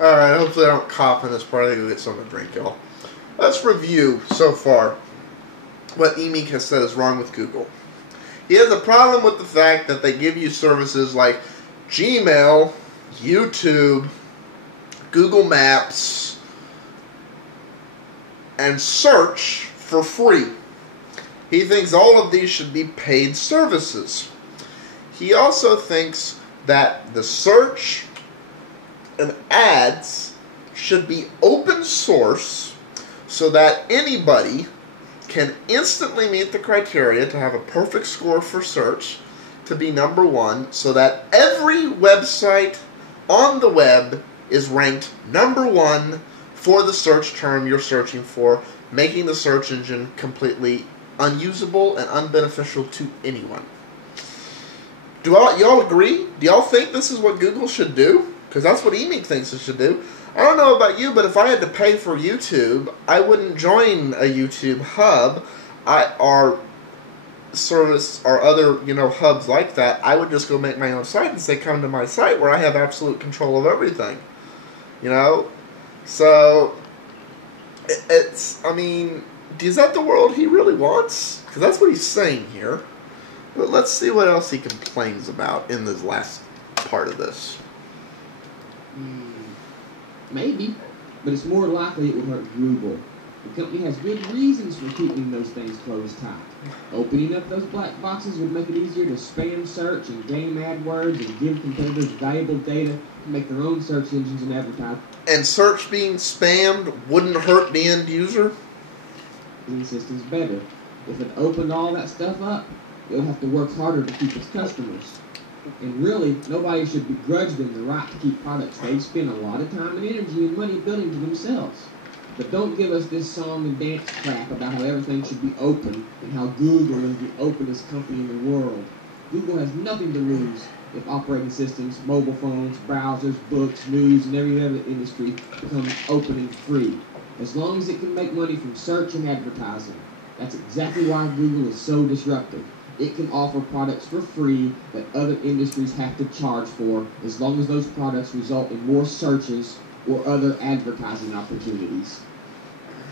Alright, hopefully I don't cough in this part. I gotta go get something to drink, y'all. Let's review so far what Emeek has said is wrong with Google. He has a problem with the fact that they give you services like Gmail, YouTube, Google Maps, and search for free. He thinks all of these should be paid services. He also thinks that the search and ads should be open source so that anybody can instantly meet the criteria to have a perfect score for search, to be number one, so that every website on the web is ranked number one for the search term you're searching for, making the search engine completely unusable and unbeneficial to anyone. Do y'all agree? Do y'all think this is what Google should do? Because that's what Emeek thinks it should do. I don't know about you, but if I had to pay for YouTube, I wouldn't join a YouTube hub or service or other, hubs like that. I would just go make my own site and say, come to my site where I have absolute control of everything. So is that the world he really wants? Because that's what he's saying here. But let's see what else he complains about in this last part of this. Maybe, but it's more likely it would hurt Google. The company has good reasons for keeping those things closed tight. Opening up those black boxes would make it easier to spam search and game AdWords and give competitors valuable data to make their own search engines and advertise. And search being spammed wouldn't hurt the end user? The system's better. If it opened all that stuff up, it would have to work harder to keep its customers. And really, nobody should begrudge them the right to keep products they've spent a lot of time and energy and money building to themselves. But don't give us this song and dance crap about how everything should be open and how Google is the openest company in the world. Google has nothing to lose if operating systems, mobile phones, browsers, books, news, and every other industry become open and free. As long as it can make money from search and advertising. That's exactly why Google is so disruptive. It can offer products for free that other industries have to charge for, as long as those products result in more searches or other advertising opportunities.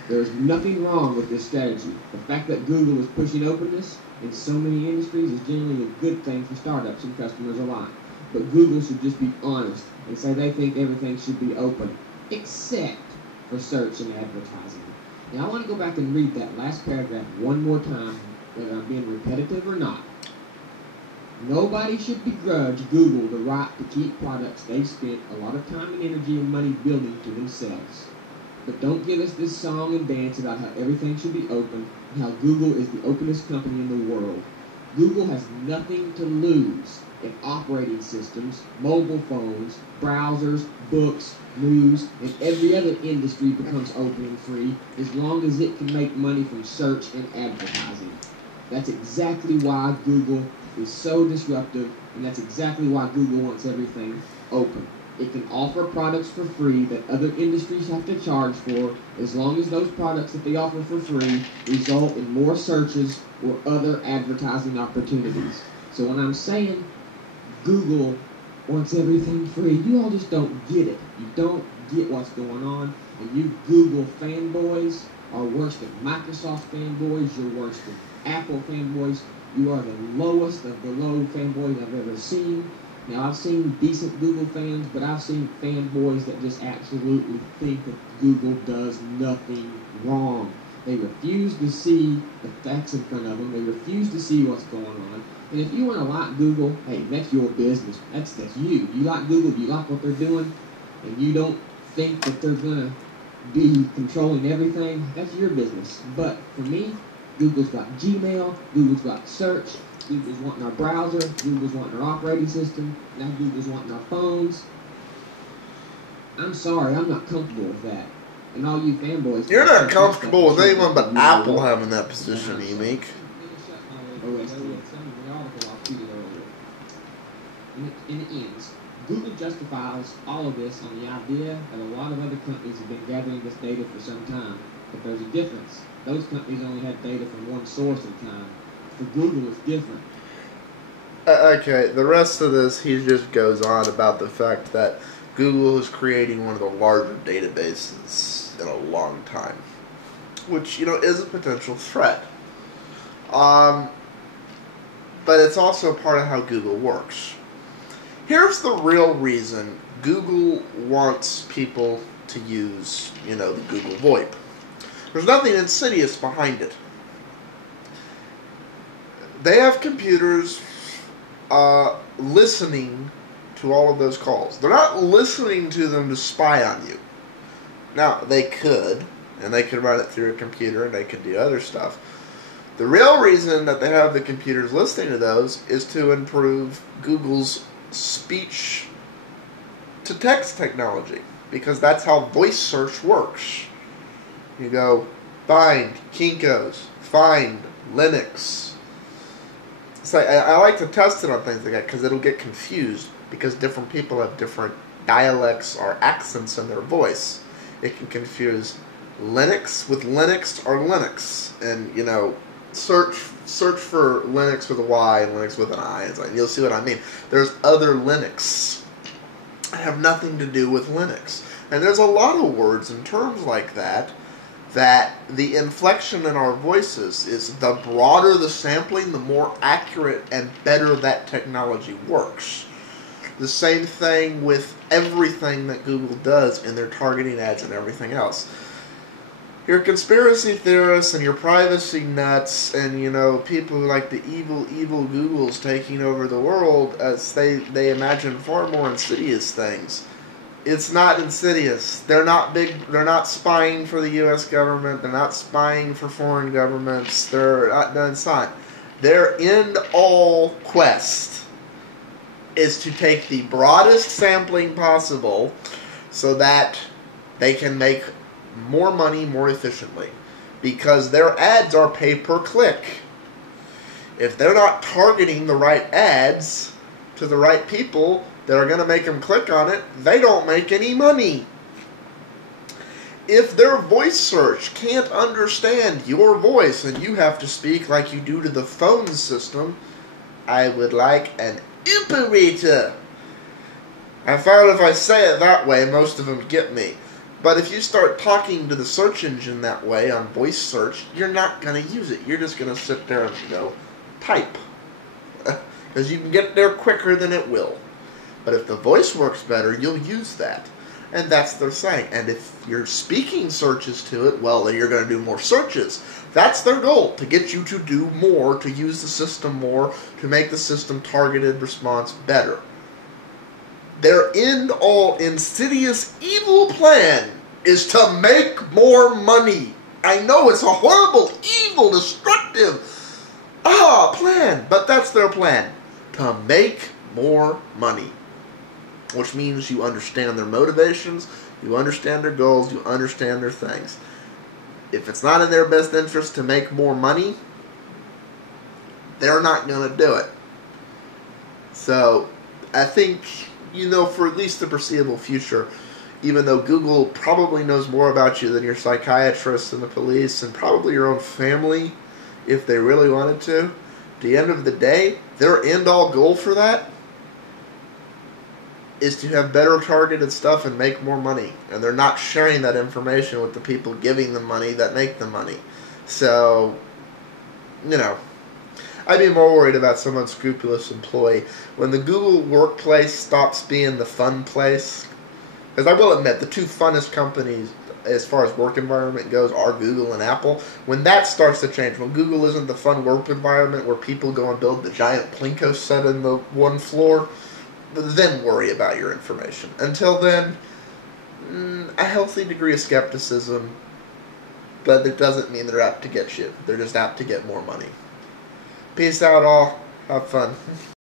There's nothing wrong with this strategy. The fact that Google is pushing openness in so many industries is generally a good thing for startups and customers alike. But Google should just be honest and say they think everything should be open, except for search and advertising. Now I want to go back and read that last paragraph one more time, whether I'm being repetitive or not. Nobody should begrudge Google the right to keep products they've spent a lot of time and energy and money building to themselves. But don't give us this song and dance about how everything should be open and how Google is the openest company in the world. Google has nothing to lose if operating systems, mobile phones, browsers, books, news, and every other industry becomes open and free, as long as it can make money from search and advertising. That's exactly why Google is so disruptive, and that's exactly why Google wants everything open. It can offer products for free that other industries have to charge for, as long as those products that they offer for free result in more searches or other advertising opportunities. So when I'm saying Google wants everything free, you all just don't get it. You don't get what's going on, and you Google fanboys are worse than Microsoft fanboys, you're worse than Apple fanboys. You are the lowest of the low fanboys I've ever seen. Now, I've seen decent Google fans, but I've seen fanboys that just absolutely think that Google does nothing wrong. They refuse to see the facts in front of them. They refuse to see what's going on. And if you want to like Google, hey, that's your business. That's you. You like Google, you like what they're doing, and you don't think that they're going to be controlling everything, that's your business. But for me, Google's got Gmail, Google's got search, Google's wanting our browser, Google's wanting our operating system, now Google's wanting our phones. I'm sorry, I'm not comfortable with that. And all you fanboys... You're not comfortable with anyone but Apple having that position, Emeek. In the end, Google justifies all of this on the idea that a lot of other companies have been gathering this data for some time. But there's a difference. Those companies only have data from one source at a time. For Google, it's different. Okay, the rest of this, he just goes on about the fact that Google is creating one of the larger databases in a long time, which, is a potential threat. But it's also part of how Google works. Here's the real reason Google wants people to use, the Google VoIP. There's nothing insidious behind it. They have computers listening to all of those calls. They're not listening to them to spy on you. Now, they could, and they could run it through a computer, and they could do other stuff. The real reason that they have the computers listening to those is to improve Google's speech-to-text technology, because that's how voice search works. You go, find Kinko's, find Linux. So I like to test it on things like that, because it'll get confused, because different people have different dialects or accents in their voice. It can confuse Linux with Linux or Linux, and search for Linux with a Y and Linux with an I. It's like, you'll see what I mean. There's other Linux that have nothing to do with Linux, and there's a lot of words and terms like that the inflection in our voices is, the broader the sampling, the more accurate and better that technology works. The same thing with everything that Google does in their targeting ads and everything else. Your conspiracy theorists and your privacy nuts and, people like the evil Googles taking over the world, as they imagine far more insidious things. It's not insidious. They're not spying for the U.S. government. They're not spying for foreign governments. They're not done spying. Their end-all quest is to take the broadest sampling possible so that they can make more money more efficiently, because their ads are pay-per-click. If they're not targeting the right ads to the right people that are going to make them click on it, they don't make any money. If their voice search can't understand your voice and you have to speak like you do to the phone system, I would like an operator. I found if I say it that way, most of them get me. But if you start talking to the search engine that way on voice search, you're not going to use it. You're just going to sit there and type. Because you can get there quicker than it will. But if the voice works better, you'll use that. And that's their saying. And if your speaking searches to it, well, then you're going to do more searches. That's their goal, to get you to do more, to use the system more, to make the system targeted response better. Their end-all insidious evil plan is to make more money. I know it's a horrible, evil, destructive plan, but that's their plan. To make more money. Which means you understand their motivations, you understand their goals, you understand their things. If it's not in their best interest to make more money, they're not going to do it. So, I think, for at least the foreseeable future, even though Google probably knows more about you than your psychiatrist and the police and probably your own family, if they really wanted to, at the end of the day, their end-all goal for that is to have better targeted stuff and make more money. And they're not sharing that information with the people giving them money that make the money. So, I'd be more worried about some unscrupulous employee. When the Google workplace stops being the fun place, because I will admit, the two funnest companies as far as work environment goes are Google and Apple. When that starts to change, when Google isn't the fun work environment where people go and build the giant Plinko set in the one floor, then worry about your information. Until then, a healthy degree of skepticism, but it doesn't mean they're out to get you. They're just out to get more money. Peace out, all. Have fun.